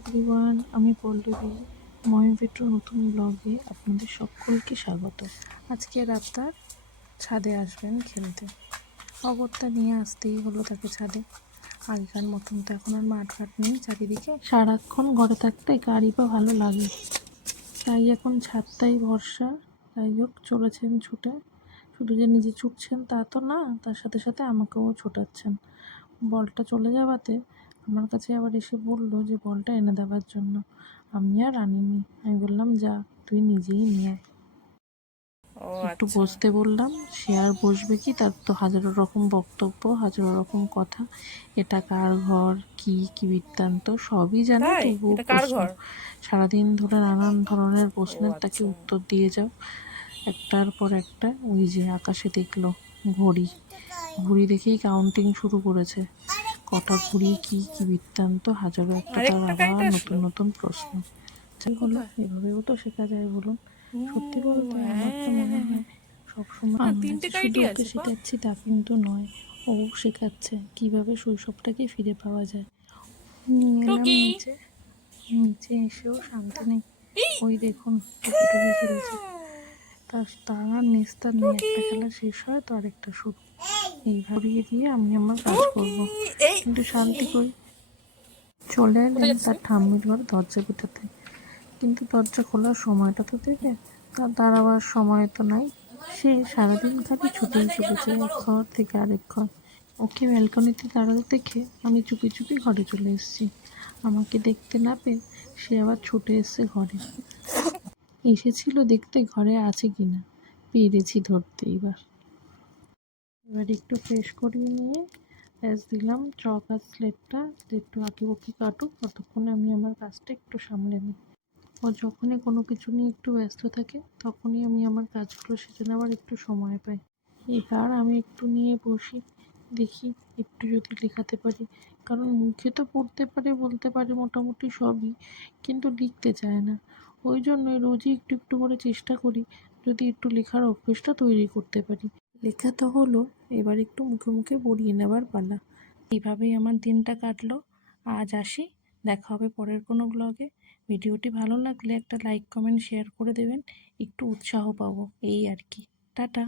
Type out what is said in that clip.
Everyone, আমি পল্লবী। ময়ূরবেট্র নতুন ব্লগে আপনাদের সকলকে স্বাগত। আজকে রাস্তার ছাদে আসবেন খেলতে। অগত্যা নিয়ে আসতেই হলো তাকে ছাদে। আগেকার মতন তো এখন আর মাঠঘাট নেই চারিদিকে, সারাক্ষণ ঘরে থাকতে গাড়ি বা ভালো লাগে, তাই এখন ছাদটাই ভরসা। যাই হোক, চলেছেন ছুটে। শুধু যে নিজে ছুটছেন তা তো না, তার সাথে সাথে আমাকেও ছোটাচ্ছেন। বলটা চলে যাওয়াতে আমার কাছে আবার এসে বললো যে বলটা এনে দেওয়ার জন্য। আমি আর আনিনি। আমি বললাম, যা তুই নিজেই নিয়ে আয়। একটু বসতে বললাম, সে আর বসবে কি? তার তো হাজারো রকম বক্তব্য, হাজারো রকম কথা। এটা কার ঘর, কি কি বৃত্তান্ত সবই জানে, তবুও প্রশ্ন। সারাদিন ধরে নানান ধরনের প্রশ্নের তাকে উত্তর দিয়ে যাও, একটার পর একটা। ওই যে আকাশে দেখলো ঘড়ি, ঘুড়ি দেখেই কাউন্টিং শুরু করেছে। কটা ঘুড়ি, কি কি বৃত্তান্ত, হাজারো একটা তার আবার নতুন নতুন প্রশ্ন। যাই হলো, এভাবেও তো শেখা যায় বলুন। সত্যি বলতে আমার তো মনে হয় সবসময় আমি শুধু ওকে শেখাচ্ছি তা কিন্তু নয়, ও শেখাচ্ছে কিভাবে শৈশবটাকে ফিরে পাওয়া যায়। নিয়ে এলাম নিচে। নিচে এসেও শান্তি নেই। ওই দেখুন টুকি টুকি খেলছে। তার নিস্তার নেই, একটা খেলা শেষ হয় তো আরেকটা শুরু। এইভাবে দিয়ে আমি আমার কাজ করব, কিন্তু শান্তি কই। চলে এলেন তার ঠাম্মির ঘর দরজা পিটাতে, কিন্তু দরজা খোলার সময়টা তো দেবে। তার দাঁড়াবার সময় তো নাই। সে সারাদিন খালি ছুটেই চলেছে এক ঘর থেকে আরেক ঘর। ওকে ব্যালকনিতে দাঁড়াতে দেখে আমি চুপি চুপি ঘরে চলে এসেছি। আমাকে দেখতে না পেয়ে সে আবার ছুটে এসছে ঘরে। এসেছিল দেখতে ঘরে আছে কিনা, পেরেছি ধরতে। এবার একটু ফ্রেশ করিয়ে নিয়ে ব্যাস দিলাম চক আর স্লেটটা, একটু আঁকিবুকি কাটুক, ততক্ষণে আমি আমার কাজটা একটু সামলে নিই। ও যখনই কোনো কিছু নিয়ে একটু ব্যস্ত থাকে তখনই আমি আমার কাজগুলো সেজে নেওয়ার একটু সময় পাই। এবার আমি একটু নিয়ে বসি, দেখি একটু যদি লেখাতে পারি। কারণ মুখে তো পড়তে পারে, বলতে পারে মোটামুটি সবই, কিন্তু লিখতে চায় না। ওই জন্যই রোজই একটু একটু করে চেষ্টা করি যদি একটু লেখার অভ্যেসটা তৈরি করতে পারি। লেখা তো হলো, এবার একটু মুখে মুখে পড়িয়ে নেবার পালা। এইভাবেই আমার দিনটা কাটলো। আজ আসি, দেখা হবে পরের কোনো ব্লগে। ভিডিওটি ভালো লাগলে একটা লাইক কমেন্ট শেয়ার করে দেবেন, একটু উৎসাহ পাবো, এই আর কি। টাটা।